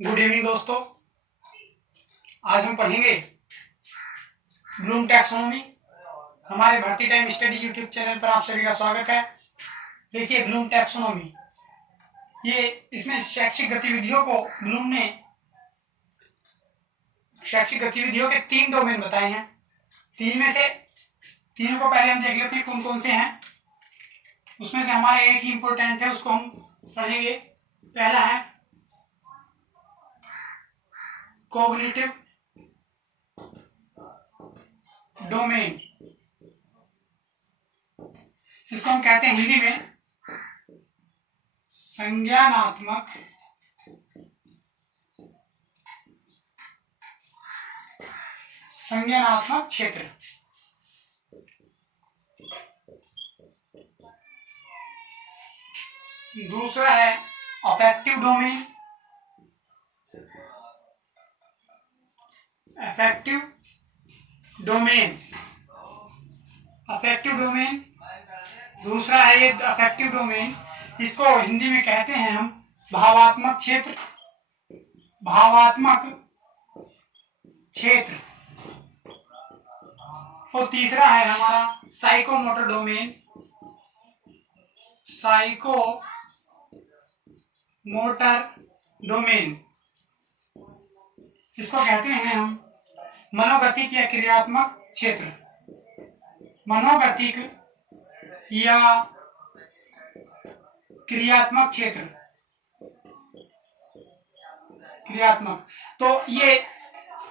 Good evening दोस्तों। आज हम पढ़ेंगे ब्लूम टैक्सोनॉमी। हमारे भर्ती टाइम स्टडी यूट्यूब चैनल पर आप सभी का स्वागत है। देखिए ब्लूम टैक्सोनॉमी, ये इसमें शैक्षिक गतिविधियों को ब्लूम ने शैक्षिक गतिविधियों के 3 डोमेन बताए हैं। तीनों को पहले हम देख लेते हैं कौन कौन से हैं। उसमें से हमारा एक ही इंपॉर्टेंट है, उसको हम पढ़ेंगे। पहला है कॉग्निटिव डोमेन। इसको हम कहते हैं हिंदी में संज्ञानात्मक क्षेत्र। दूसरा है अफेक्टिव डोमेन। दूसरा है ये अफेक्टिव डोमेन। इसको हिंदी में कहते हैं हम भावात्मक क्षेत्र। और तीसरा है हमारा साइकोमोटर डोमेन। इसको कहते हैं हम मनोगतिक या क्रियात्मक क्षेत्र। तो ये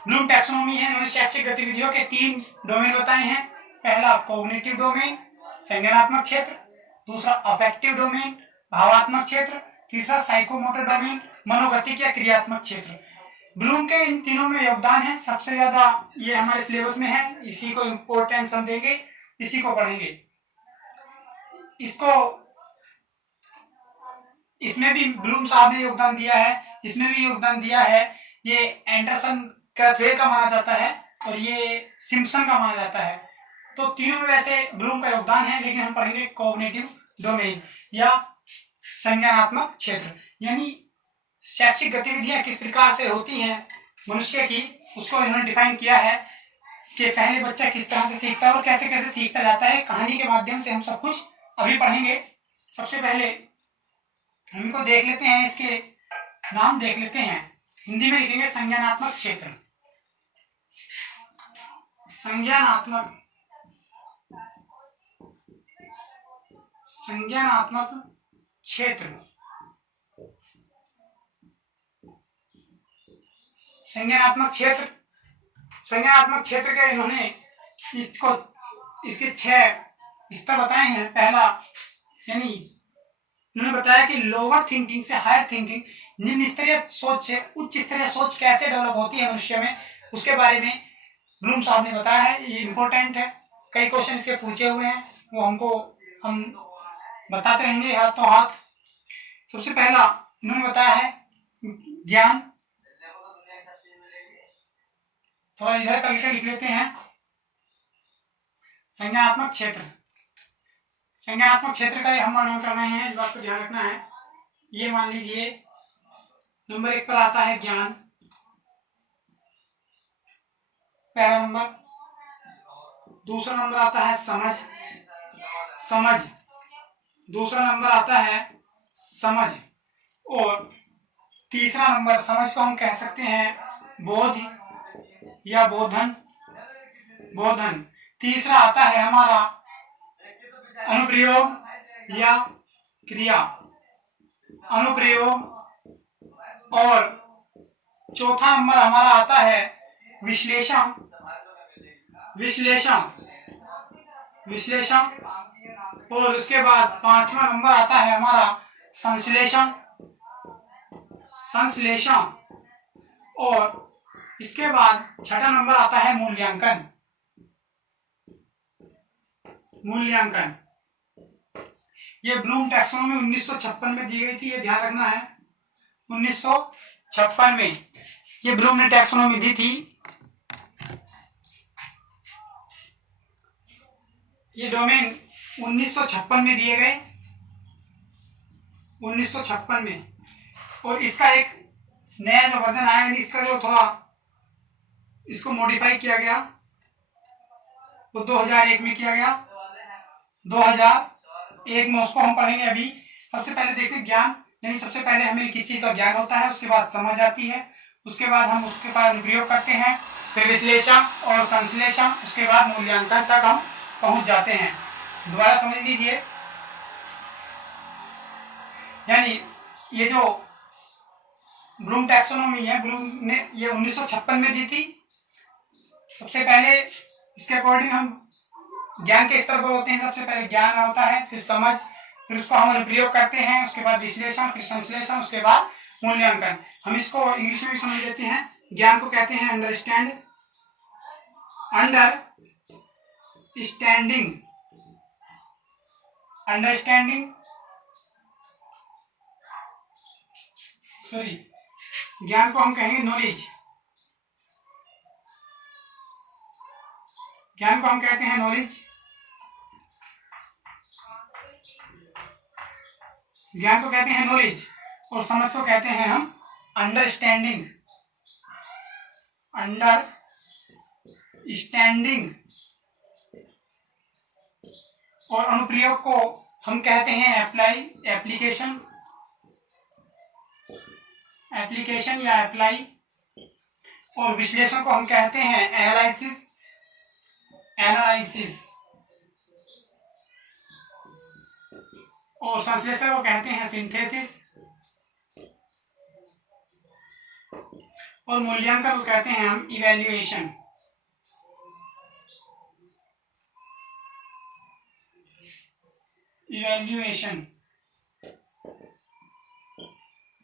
ब्लूम टैक्सोनॉमी है। उन्होंने शैक्षिक गतिविधियों के 3 डोमेन बताए हैं। पहला कॉग्निटिव डोमेन, संज्ञानात्मक क्षेत्र। दूसरा अफेक्टिव डोमेन, भावात्मक क्षेत्र। तीसरा साइकोमोटर डोमेन, मनोगतिक या क्रियात्मक क्षेत्र। ब्लूम के इन तीनों में योगदान है। सबसे ज्यादा ये हमारे सिलेबस में है, इसी को इम्पोर्टेंस हम देंगे, इसी को पढ़ेंगे। इसमें भी ब्लूम साहब ने योगदान दिया है। इसमें भी योगदान दिया है। ये एंडरसन कैथवे का माना जाता है और ये सिम्पसन का माना जाता है। तो तीनों में वैसे ब्लूम का योगदान है, लेकिन हम पढ़ेंगे कॉग्निटिव डोमेन या संज्ञानात्मक क्षेत्र। यानी शैक्षिक गतिविधियां किस प्रकार से होती हैं मनुष्य की, उसको इन्होंने डिफाइन किया है कि पहले बच्चा किस तरह से सीखता है और कैसे कैसे सीखता जाता है। कहानी के माध्यम से हम सब कुछ अभी पढ़ेंगे। सबसे पहले हम इनको देख लेते हैं, इसके नाम देख लेते हैं। हिंदी में लिखेंगे संज्ञानात्मक क्षेत्र। संज्ञानात्मक क्षेत्र। संज्ञानात्मक क्षेत्र के इन्होंने इसके 6 स्तर बताए हैं। पहला यानी इन्होंने बताया कि लोअर थिंकिंग से हायर थिंकिंग, निम्न स्तरीय सोच से उच्च स्तरीय सोच कैसे डेवलप होती है मनुष्य में, उसके बारे में ब्लूम साहब ने बताया है। ये इंपॉर्टेंट है, कई क्वेश्चन इसके पूछे हुए हैं, वो हम बताते रहेंगे हाथों हाथ। सबसे पहला इन्होंने बताया है ज्ञान। थोड़ा इधर करके लिख लेते हैं। संज्ञानात्मक क्षेत्र का हम वर्णन कर रहे हैं, इस बात को ध्यान रखना है। ये मान लीजिए नंबर 1 पर आता है ज्ञान, पहला नंबर। दूसरा नंबर आता है समझ। दूसरा नंबर आता है समझ। और तीसरा नंबर समझ को हम कह सकते हैं बोध या बोधन। तीसरा आता है हमारा अनुप्रयोग या क्रिया। और चौथा नंबर हमारा आता है विश्लेषण। और उसके बाद 5वां नंबर आता है हमारा संश्लेषण। और इसके बाद 6वां नंबर आता है मूल्यांकन। ये ब्लूम टैक्सोनॉमी 1956 में दी गई थी, ये ध्यान रखना है। 1956 में ये ब्लूम ने टैक्सोनॉमी दी थी। ये डोमेन 1956 में दिए गए, 1956 में। और इसका एक नया जो वर्जन आया यानी इसका जो थोड़ा इसको मॉडिफाई किया गया वो 2001 में किया गया। 2001 में उसको हम पढ़ेंगे। अभी सबसे पहले देखते हैं ज्ञान, यानी सबसे पहले हमें किस चीज का ज्ञान होता है, उसके बाद समझ आती है, उसके बाद हम उसके बाद अनुप्रयोग करते हैं, फिर विश्लेषण और संश्लेषण, उसके बाद मूल्यांकन तक हम पहुंच जाते हैं। दोबारा समझ लीजिए, यानी ये जो ब्लूम टैक्सोनॉमी है, ब्लूम ने ये 1956 में दी थी। सबसे पहले इसके अकॉर्डिंग हम ज्ञान के स्तर पर होते हैं। सबसे पहले ज्ञान होता है, फिर समझ, फिर उसको हम अनुप्रयोग करते हैं, उसके बाद विश्लेषण, फिर संश्लेषण, उसके बाद मूल्यांकन। हम इसको इंग्लिश में भी समझ लेते हैं। ज्ञान को कहते हैं अंडरस्टैंडिंग, ज्ञान को हम कहेंगे नॉलेज, ज्ञान को हम कहते हैं नॉलेज, ज्ञान को कहते हैं नॉलेज, और समझ को कहते हैं हम अंडरस्टैंडिंग, और अनुप्रयोग को हम कहते हैं एप्लीकेशन या अप्लाई, और विश्लेषण को हम कहते हैं एनालिसिस, और संश्लेषण को कहते हैं सिंथेसिस, और मूल्यांकन को कहते हैं हम इवैल्यूएशन।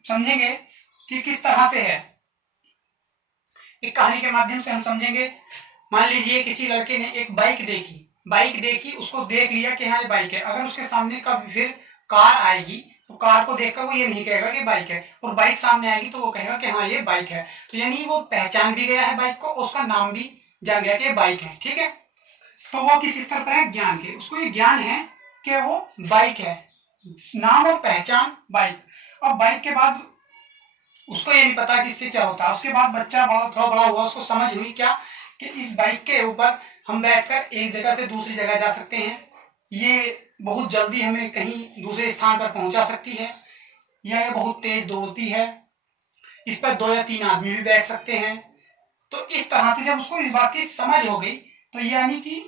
समझेंगे कि किस तरह से है, एक कहानी के माध्यम से हम समझेंगे। मान लीजिए किसी लड़के ने एक बाइक देखी, उसको देख लिया कि हाँ ये बाइक है। अगर उसके सामने कभी फिर कार आएगी तो कार को देखकर वो ये नहीं कहेगा कि बाइक है, और बाइक सामने आएगी तो वो कहेगा कि हाँ ये बाइक है। तो यानी वो पहचान भी गया है बाइक को, उसका नाम भी जान गया कि बाइक है। ठीक है, तो वो किस स्तर पर है? ज्ञान के। उसको ये ज्ञान है कि वो बाइक है, नाम और पहचान बाइक। अब बाइक के बाद उसको ये नहीं पता कि इससे क्या होता है। उसके बाद बच्चा थोड़ा बड़ा हुआ, उसको समझ हुई क्या कि इस बाइक के ऊपर हम बैठकर एक जगह से दूसरी जगह जा सकते हैं, ये बहुत जल्दी हमें कहीं दूसरे स्थान पर पहुंचा सकती है, या ये बहुत तेज दौड़ती है, इस पर 2 या 3 आदमी भी बैठ सकते हैं। तो इस तरह से जब उसको इस बात की समझ हो गई तो यानी कि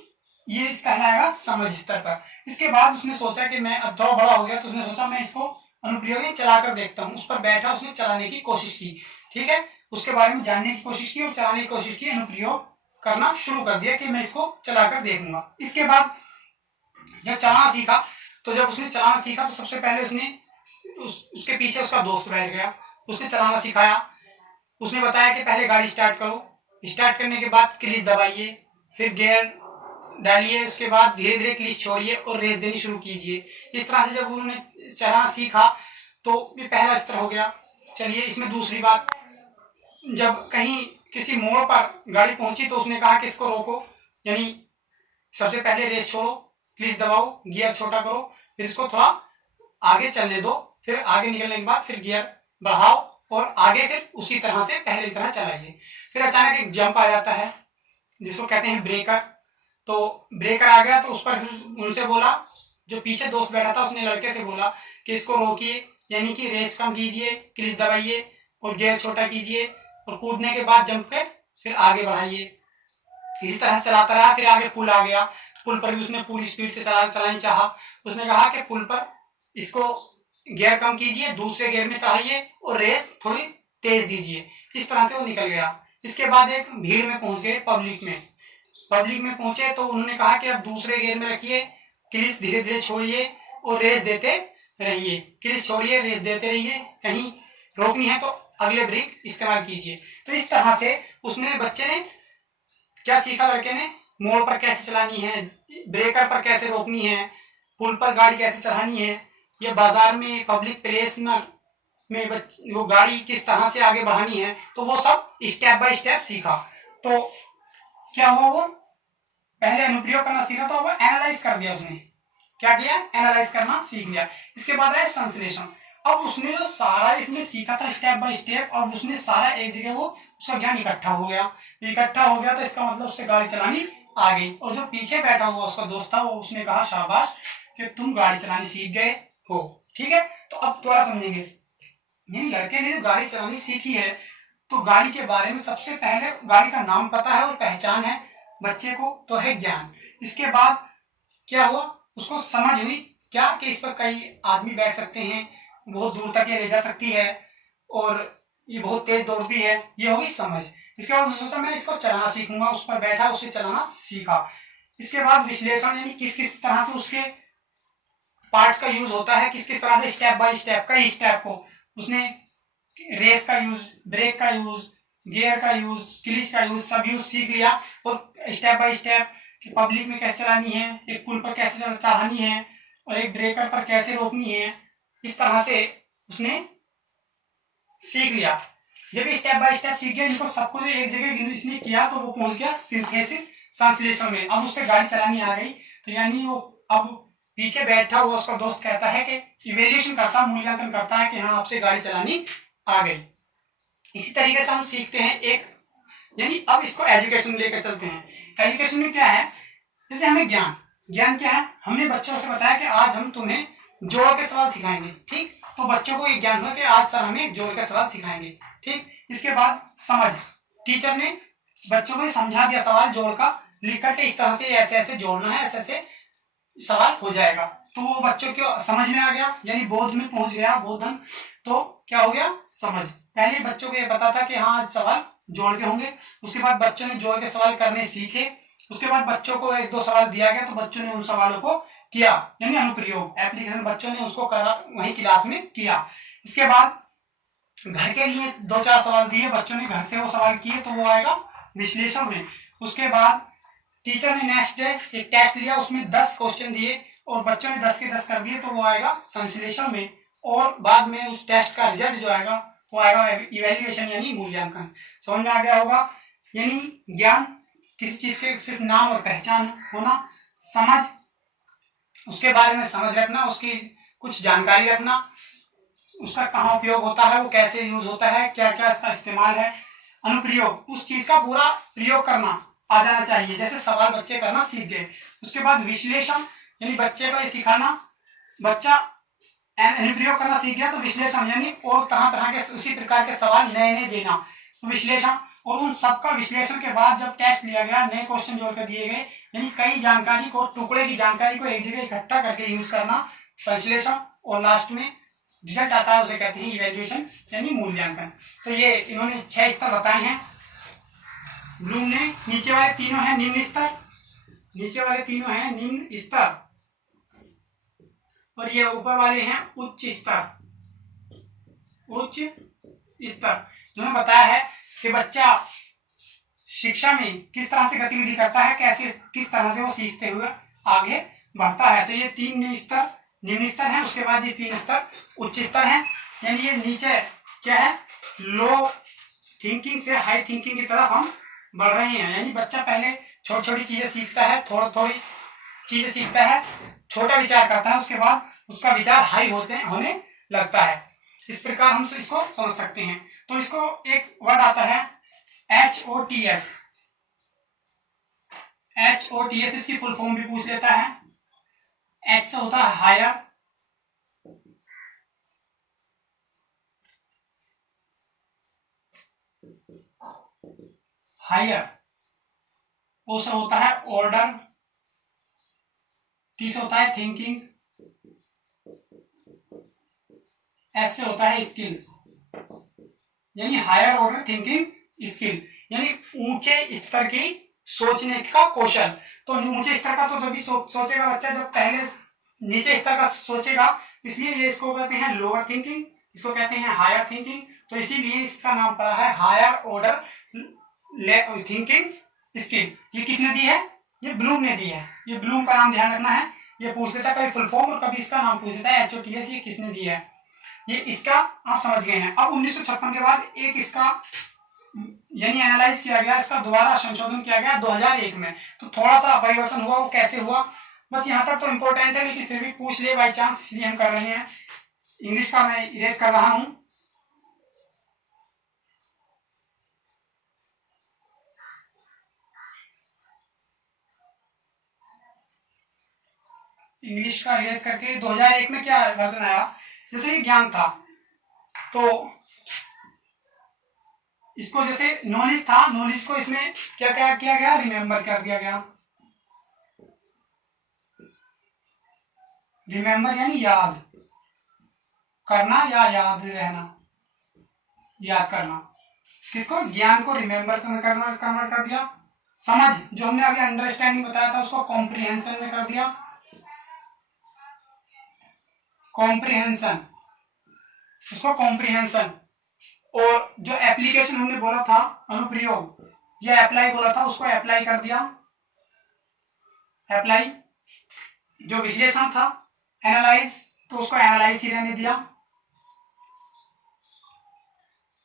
ये इस कहलाएगा समझ स्तर पर। इसके बाद उसने सोचा कि मैं अब थोड़ा बड़ा हो गया, तो उसने सोचा मैं इसको अनुप्रयोगी चला कर देखता हूँ। उस पर बैठा, उसने चलाने की कोशिश की। ठीक है, उसके बारे में जानने की कोशिश की और चलाने की कोशिश की, अनुप्रयोग करना शुरू कर दिया कि मैं इसको चलाकर देखूंगा। इसके बाद जब चलाना सीखा, तो जब उसने चलाना सीखा तो सबसे पहले उसने उसके पीछे उसका दोस्त बैठ गया, उसने चलाना सिखाया। उसने बताया कि पहले गाड़ी स्टार्ट करो, स्टार्ट करने के बाद क्लीच दबाइए, फिर गियर डालिए, उसके बाद धीरे धीरे क्लीच छोड़िए और रेस देनी शुरू कीजिए। इस तरह से जब उन्होंने चलाना सीखा तो ये पहला स्तर हो गया। चलिए, इसमें दूसरी बात, जब कहीं किसी मोड़ पर गाड़ी पहुंची तो उसने कहा कि इसको रोको, यानी सबसे पहले रेस छोड़ो, क्लीच दबाओ, गियर छोटा करो, फिर इसको थोड़ा आगे चलने दो, फिर आगे निकलने के बाद फिर गियर बढ़ाओ और आगे फिर उसी तरह से पहले की तरह चलाइए। फिर अचानक एक जंप आ जाता है जिसको कहते हैं ब्रेकर। तो ब्रेकर आ गया तो उस पर उनसे बोला, जो पीछे दोस्त बैठा था उसने लड़के से बोला कि इसको रोकिए, यानी कि रेस कम कीजिए, क्लीच दबाइए और गियर छोटा कीजिए, और कूदने के बाद जंप के फिर आगे बढ़ाइए। इसी तरह चलाता रहा, फिर आगे पुल आ गया। पुल पर भी उसने पूरी स्पीड से चलाने चाहा। उसने कहा कि पुल पर इसको गियर कम कीजिए, दूसरे गियर में चलाइए और रेस थोड़ी तेज दीजिए। इस तरह से वो निकल गया। इसके बाद एक भीड़ में पहुंच गए, पब्लिक में पहुंचे तो उन्होंने कहा कि अब दूसरे गियर में रखिए, क्लीच धीरे धीरे छोड़िए और रेस देते रहिए, क्लीच छोड़िए, रेस देते रहिए, कहीं रोकनी है तो अगले ब्रेक इस्तेमाल कीजिए। तो इस तरह से बच्चे ने क्या सीखा, लड़के ने मोड़ पर कैसे चलानी है, ब्रेकर पर कैसे रोकनी है, पुल पर गाड़ी कैसे चलानी है, या बाजार में पब्लिक प्लेस में वो गाड़ी किस तरह से आगे बढ़ानी है, तो वो सब स्टेप बाय स्टेप सीखा। तो क्या हुआ, वो पहले अनुप्रयोग करना सीखा तो वो एनालाइज कर दिया। उसने क्या किया, एनालाइज करना सीख लिया। इसके बाद है संश्लेषण। अब उसने जो सारा इसमें सीखा था स्टेप बाय स्टेप, अब उसने सारा एक जगह वो उसका ज्ञान इकट्ठा हो गया। इकट्ठा हो गया तो इसका मतलब उससे गाड़ी चलानी आ गई। और जो पीछे बैठा हुआ उसका दोस्त था, वो उसने कहा शाबाश कि तुम गाड़ी चलानी सीख गए हो। ठीक है, तो अब थोड़ा समझेंगे। यानी लड़के ने जो गाड़ी चलानी सीखी है, तो गाड़ी के बारे में सबसे पहले गाड़ी का नाम पता है और पहचान है बच्चे को, तो है ज्ञान। इसके बाद क्या हुआ, उसको समझ हुई क्या कि इस पर कई आदमी बैठ सकते हैं, बहुत दूर तक ये ले जा सकती है और ये बहुत तेज दौड़ती है, ये होगी समझ। इसके बाद उसने सोचा मैं इसको चलाना सीखूंगा, उस पर बैठा, उसे चलाना सीखा। इसके बाद विश्लेषण, यानी किस किस तरह से उसके पार्ट्स का यूज होता है, किस किस तरह से स्टेप बाय स्टेप कई स्टेप को उसने, रेस का यूज, ब्रेक का यूज, गियर का यूज, क्लिच का यूज, सब यूज सीख लिया। और स्टेप बाय स्टेप कि पब्लिक में कैसे चलानी है, एक पुल पर कैसे चढ़ानी है और एक ब्रेकर पर कैसे रोकनी है, इस तरह से उसने सीख लिया। जब स्टेप बाय स्टेप सीख गया, इनको सबको जो एक जगह इसने किया तो वो पहुंच गया सिंथेसिस संश्लेषण में। अब उससे गाड़ी चलानी आ गई, तो यानी वो अब पीछे बैठा हुआ उसका दोस्त कहता है कि इवेल्यूएशन करता, मूल्यांकन करता है कि हाँ आपसे गाड़ी चलानी आ गई। इसी तरीके से हम सीखते हैं एक, यानी अब इसको एजुकेशन में लेकर चलते हैं। एजुकेशन में क्या है, जैसे हमें ज्ञान, ज्ञान क्या है, हमने बच्चों से बताया कि आज हम तुम्हें जोड़ के सवाल सिखाएंगे। ठीक, तो बच्चों को ये ज्ञान हुआ कि आज सर हमें जोड़ के सवाल सिखाएंगे। ठीक, इसके बाद समझ, टीचर ने बच्चों को समझा दिया सवाल जोड़ का, लिख करके इस तरह से ऐसे ऐसे जोड़ना है, ऐसे ऐसे सवाल हो जाएगा। तो वो बच्चों को समझ में आ गया, यानी बोध में पहुंच गया, बोधन। तो क्या हो गया, समझ। पहले बच्चों को ये पता था कि हाँ आज सवाल जोड़ के होंगे। उसके बाद बच्चों ने जोड़ के सवाल करने सीखे। उसके बाद बच्चों को एक दो सवाल दिया गया, तो बच्चों ने उन सवालों को किया, यानी अनुप्रयोग, एप्लीकेशन बच्चों ने उसको करा, वही क्लास में किया। इसके बाद घर के लिए दो चार सवाल दिए, बच्चों ने घर से वो सवाल किए, तो वो आएगा विश्लेषण में। उसके बाद टीचर ने नेक्स्ट डे एक टेस्ट लिया, उसमें 10 क्वेश्चन दिए और बच्चों ने 10 के 10 कर दिए, तो वो आएगा संश्लेषण में। और बाद में उस टेस्ट का रिजल्ट जो आएगा वो आएगा इवेल्युएशन, यानी मूल्यांकन। समझ में आ गया होगा। यानी ज्ञान किसी चीज के सिर्फ नाम और पहचान होना, समझ, उसके बारे में समझ रखना, उसकी कुछ जानकारी रखना, उसका कहाँ उपयोग होता है, वो कैसे यूज होता है, क्या क्या इसका इस्तेमाल है, अनुप्रयोग, उस चीज का पूरा प्रयोग करना आ जाना चाहिए, जैसे सवाल बच्चे करना सीख गए। उसके बाद विश्लेषण, यानी बच्चे को ये सिखाना, बच्चा अनुप्रयोग करना सीख गया तो विश्लेषण, यानी और तरह तरह के उसी प्रकार के सवाल नए नए देना, तो विश्लेषण। और उन सबका विश्लेषण के बाद जब टेस्ट लिया गया, नए क्वेश्चन जोड़कर दिए गए, यानी कई जानकारी को, टुकड़े की जानकारी को एक जगह इकट्ठा करके यूज करना, संश्लेषण। और लास्ट में रिजल्ट आता है, उसे कहते हैं इवैल्यूएशन, यानी मूल्यांकन। तो ये इन्होंने 6 स्तर बताए हैं ब्लूम ने। नीचे वाले तीनों हैं निम्न स्तर, नीचे वाले तीनों हैं निम्न स्तर, और ये ऊपर वाले हैं उच्च स्तर, उच्च स्तर। जिन्होंने बताया है कि बच्चा शिक्षा में किस तरह से गतिविधि करता है, कैसे किस तरह से वो सीखते हुए आगे बढ़ता है। तो ये 3 स्तर निम्न स्तर हैं, उसके बाद ये 3 स्तर उच्च स्तर हैं। यानी ये नीचे क्या है, लो थिंकिंग से हाई थिंकिंग की तरफ हम बढ़ रहे हैं। यानी बच्चा पहले छोटी छोटी चीजें सीखता है, थोड़ी थोड़ी चीजें सीखता है, छोटा विचार करता है, उसके बाद उसका विचार हाई होने लगता है। इस प्रकार हम इसको समझ सकते हैं। तो इसको एक वर्ड आता है HOTS, HOTS इसकी फुल फॉर्म भी पूछ लेता है। H से होता है हायर, हायर। O से होता है ऑर्डर, T से होता है थिंकिंग, S से होता है स्किल, यानी हायर ऑर्डर थिंकिंग स्किल, यानी ऊंचे स्तर की सोचने का कौशल। तो ऊंचे स्तर का तो तभी सोचेगा बच्चा जब पहले नीचे स्तर का सोचेगा, इसलिए ये इसको कहते हैं लोअर थिंकिंग, इसको कहते हैं हायर थिंकिंग। तो इसीलिए इसका नाम पड़ा है हायर ऑर्डर थिंकिंग स्किल। ये किसने दी है, ये ब्लूम ने दी है। ये ब्लूम का नाम ध्यान रखना है, ये पूछ लेता है कभी फुल फॉर्म और कभी इसका नाम पूछ लेता है HOTS, ये किसने दी है, ये इसका आप समझ गए हैं। अब 1956 के बाद एक इसका यानी एनालाइज किया गया, इसका दोबारा संशोधन किया गया 2001 में। तो थोड़ा सा परिवर्तन हुआ, वो कैसे हुआ बस यहाँ तक तो इम्पोर्टेंट है, लेकिन फिर भी पूछ ले बाई चांस, इसलिए हम कर रहे हैं। इंग्लिश का मैं इरेज कर रहा हूं। इंग्लिश का इरेज करके 2001 में क्या वर्जन आया, जैसे ये ज्ञान था तो इसको जैसे नॉलेज था, नॉलेज को इसमें क्या क्या किया गया, रिमेंबर कर दिया गया। रिमेंबर यानी याद करना या याद रहना, याद करना। किसको, ज्ञान को रिमेंबर कन्वर्ट कर दिया। समझ, जो हमने अभी अंडरस्टैंडिंग बताया था उसको कॉम्प्रिहेंशन में कर दिया। कॉम्प्रिहेंशन, उसको कॉम्प्रिहेंशन। और जो एप्लीकेशन हमने बोला था, अनुप्रयोग, या अप्लाई बोला था, उसको अप्लाई कर दिया। अप्लाई। जो विश्लेषण था, एनालाइज, तो उसको एनालाइज ही रहने दिया।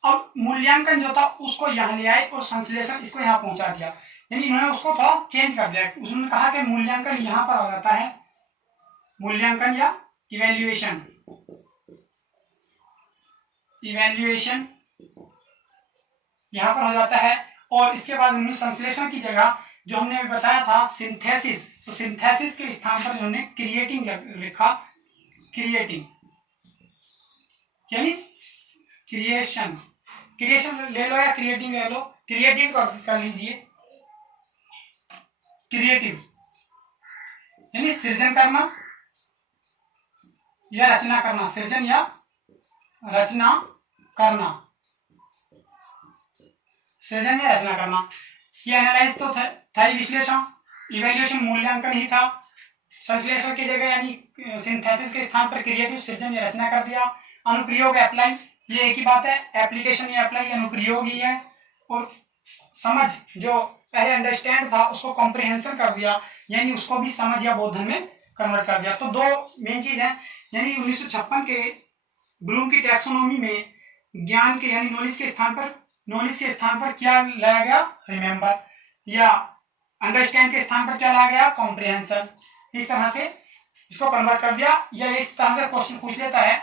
अब मूल्यांकन जो था उसको यहां ले आए और संश्लेषण इसको यहां पहुंचा दिया, यानी इन्होंने उसको थोड़ा चेंज कर दिया। उसने कहा कि मूल्यांकन यहां पर आ जाता है, मूल्यांकन या इवैल्यूएशन, इवैल्यूएशन यहां पर हो जाता है। और इसके बाद उन्होंने संश्लेषण की जगह जो हमने बताया था सिंथेसिस, तो सिंथेसिस के स्थान पर उन्होंने क्रिएटिंग लिखा। क्रिएटिंग यानी क्रिएशन, क्रिएशन ले लो या क्रिएटिंग ले लो, क्रिएटिव कर लीजिए। क्रिएटिव यानी सृजन करना या रचना करना, सृजन या रचना करना, सृजन या रचना करना। ये एनालाइज तो था ही विश्लेषण, इवैल्यूएशन मूल्यांकन ही था, संश्लेषण की जगह यानी सिंथेसिस के स्थान पर क्रिएटिव, सृजन या रचना कर दिया। अनुप्रयोग, अप्लाई, ये एक ही बात है, एप्लीकेशन या अप्लाई अनुप्रयोग ही है। और समझ, जो पहले अंडरस्टैंड था उसको कॉम्प्रिहेंशन कर दिया, यानी उसको भी समझ या बोधन में कन्वर्ट कर दिया। तो दो मेन चीज है, यानी 1956 के ब्लूम की टैक्सोनॉमी में ज्ञान के यानी नॉलेज के स्थान पर क्या लाया गया, रिमेंबर, या अंडरस्टैंड के स्थान पर क्या लाया गया, कॉम्प्रिहेंशन। इस तरह से इसको कन्वर्ट कर दिया। या इस तरह से क्वेश्चन पूछ लेता है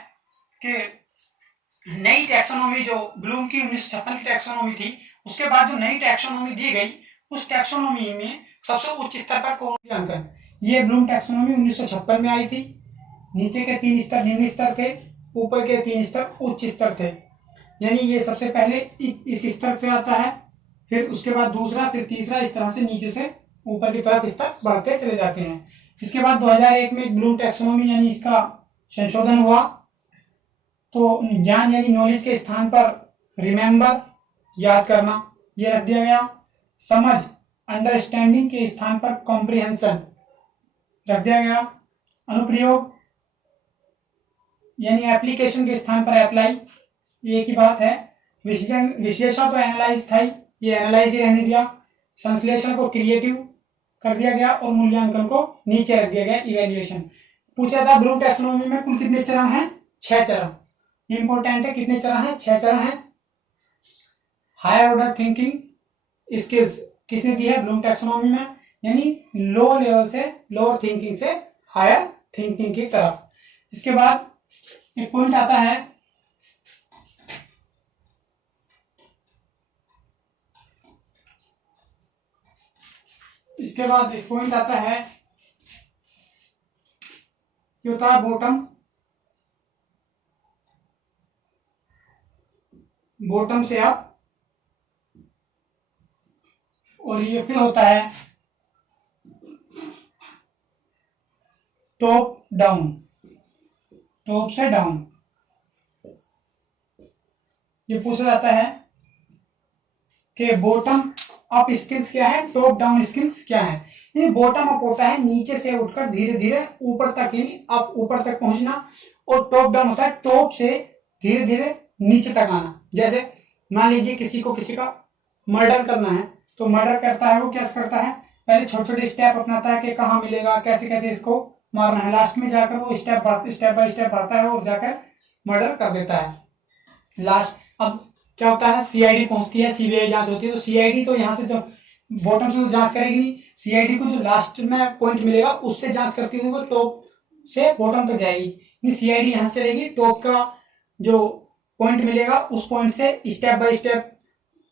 कि नई टैक्सोनॉमी जो ब्लूम की 1956 की टैक्सोनॉमी थी, उसके बाद जो नई टैक्सोनॉमी दी गई, उस टैक्सोनॉमी में सबसे उच्च स्तर पर कौन मूल्यांकन, ये ब्लूम टैक्सोनॉमी 1956 में आई थी। नीचे के 3 स्तर निम्न स्तर थे, ऊपर के 3 स्तर उच्च स्तर थे, यानी ये सबसे पहले इस स्तर से आता है, फिर उसके बाद दूसरा, फिर तीसरा, इस तरह से नीचे से ऊपर की तरफ स्तर बढ़ते चले जाते हैं। इसके बाद 2001 में ब्लूम टैक्सोनॉमी यानी इसका संशोधन हुआ, तो ज्ञान यानी नॉलेज के स्थान पर रिमेंबर, याद करना, ये रख दिया गया। समझ, अंडरस्टैंडिंग के स्थान पर कॉम्प्रिहेंशन रख दिया गया। अनुप्रयोग यानी एप्लीकेशन के स्थान पर अप्लाई, ये एक ही बात है। विश्लेषण तो एनालाइज था ही, ये एनालाइज ही रहने दिया। संश्लेषण को क्रिएटिव कर दिया गया और मूल्यांकन को नीचे रख दिया गया, इवैल्यूएशन। पूछा था ब्लूम टैक्सोनॉमी में कुल कितने चरण हैं, 6 चरण। इंपॉर्टेंट है, कितने चरण हैं, 6 चरण हैं। हायर ऑर्डर थिंकिंग स्किल्स किसने दी है ब्लूम टैक्सोनॉमी में, यानी लो लेवल से, लोअर थिंकिंग से हायर थिंकिंग की तरफ। इसके बाद एक पॉइंट आता है, इसके बाद एक पॉइंट आता है, ये होता है बॉटम से अप, और ये फिर होता है टॉप डाउन, टॉप से डाउन। ये पूछा जाता है कि बॉटम अप स्किल्स क्या है, टॉप डाउन स्किल्स क्या है। ये बॉटम अप होता है नीचे से उठकर धीरे धीरे ऊपर तक, यानी अप ऊपर तक पहुंचना, और टॉप डाउन होता है टॉप से धीरे धीरे नीचे तक आना। जैसे मान लीजिए किसी का मर्डर करना है, तो मर्डर करता है वो क्या करता है, पहले छोटे छोटे स्टेप अपनाता है कि कहाँ मिलेगा, कैसे कैसे इसको मारना है, लास्ट में जाकर वो स्टेप बाय स्टेप बढ़ता है और जाकर मर्डर कर देता है लास्ट। अब क्या होता है, सीआईडी पहुंचती है, सीबीआई जांच होती है, तो सीआईडी तो यहाँ से जब बॉटम से तो जांच करेगी, सीआईडी को जो लास्ट में पॉइंट मिलेगा उससे जांच करती हुई वो टॉप से बॉटम तक जाएगी। CID यहाँ से चलेगी, टॉप का जो पॉइंट मिलेगा उस पॉइंट से स्टेप बाय स्टेप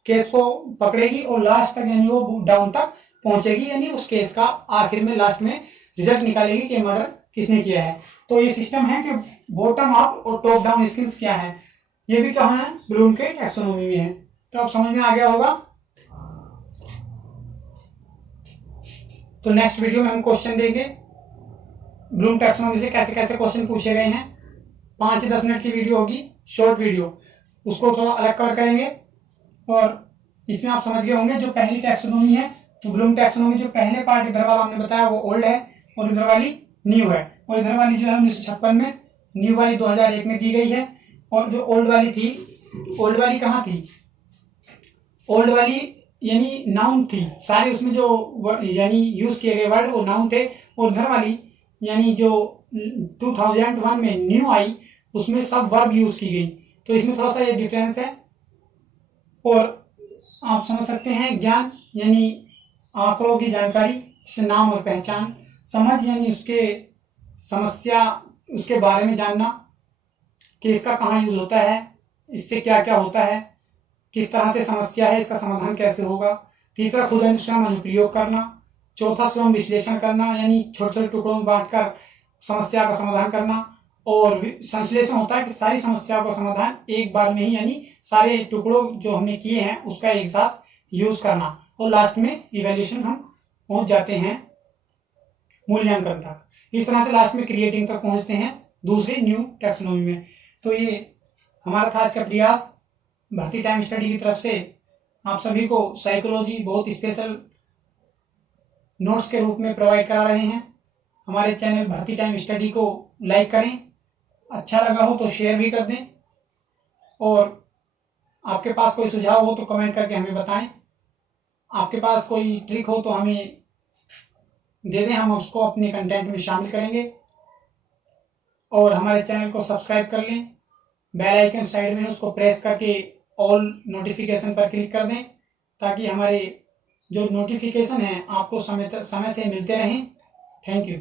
केस को पकड़ेगी और लास्ट तक यानी वो डाउन तक पहुंचेगी, यानी उस केस का आखिर में लास्ट में रिजल्ट निकालेगी कि मर्डर किसने किया है। तो ये सिस्टम है कि बॉटम अप और टॉप डाउन स्किल्स क्या है, ये भी कहाँ है, ब्लूम के टैक्सोनॉमी में है। तो अब समझ में आ गया होगा। तो नेक्स्ट वीडियो में हम क्वेश्चन देंगे ब्लूम टैक्सोनॉमी से कैसे कैसे क्वेश्चन पूछे गए हैं। 5 से 10 मिनट की वीडियो होगी, शॉर्ट वीडियो, उसको थोड़ा अलग कवर करेंगे। और इसमें आप समझ गए होंगे जो पहली टैक्सोनॉमी है, तो ब्लूम टैक्सोनॉमी जो पहले पार्ट इधर वाला हमने बताया वो ओल्ड है और इधर वाली न्यू है, और इधर वाली जो है 1956 में, न्यू वाली 2001 में दी गई है। और जो ओल्ड वाली थी, ओल्ड वाली कहाँ थी, ओल्ड वाली यानी नाउन थी, सारे उसमें जो यानी यूज किए गए वर्ड वो नाउन थे। और इधर वाली यानी जो 2001 में न्यू आई उसमें सब वर्ब यूज की गई। तो इसमें थोड़ा सा ये डिफरेंस है। और आप समझ सकते हैं ज्ञान यानी आंकड़ों की जानकारी, जैसे नाम और पहचान। समझ यानी उसके समस्या, उसके बारे में जानना कि इसका कहाँ यूज होता है, इससे क्या क्या होता है, किस तरह से समस्या है, इसका समाधान कैसे होगा। तीसरा खुद स्वयं अनुप्रयोग करना। चौथा स्वयं विश्लेषण करना, यानी छोटे छोटे टुकड़ों में बांटकर समस्या का समाधान करना। और संश्लेषण होता है कि सारी समस्या का समाधान एक बार में ही, यानी सारे टुकड़ों जो हमने किए हैं उसका एक साथ यूज करना। और लास्ट में इवैल्यूएशन हम पहुंच जाते हैं मूल्यांकन तक। इस तरह से लास्ट में क्रिएटिंग तक पहुंचते हैं दूसरे न्यू टैक्सोनॉमी में। तो ये हमारा था आज का प्रयास भर्ती टाइम स्टडी की तरफ से। आप सभी को साइकोलॉजी बहुत स्पेशल नोट्स के रूप में प्रोवाइड करा रहे हैं। हमारे चैनल भर्ती टाइम स्टडी को लाइक करें, अच्छा लगा हो तो शेयर भी कर दें, और आपके पास कोई सुझाव हो तो कमेंट करके हमें बताएं। आपके पास कोई ट्रिक हो तो हमें दे दें, हम उसको अपने कंटेंट में शामिल करेंगे। और हमारे चैनल को सब्सक्राइब कर लें, बेल आइकन साइड में उसको प्रेस करके ऑल नोटिफिकेशन पर क्लिक कर दें, ताकि हमारे जो नोटिफिकेशन है आपको समय से मिलते रहें। Thank you.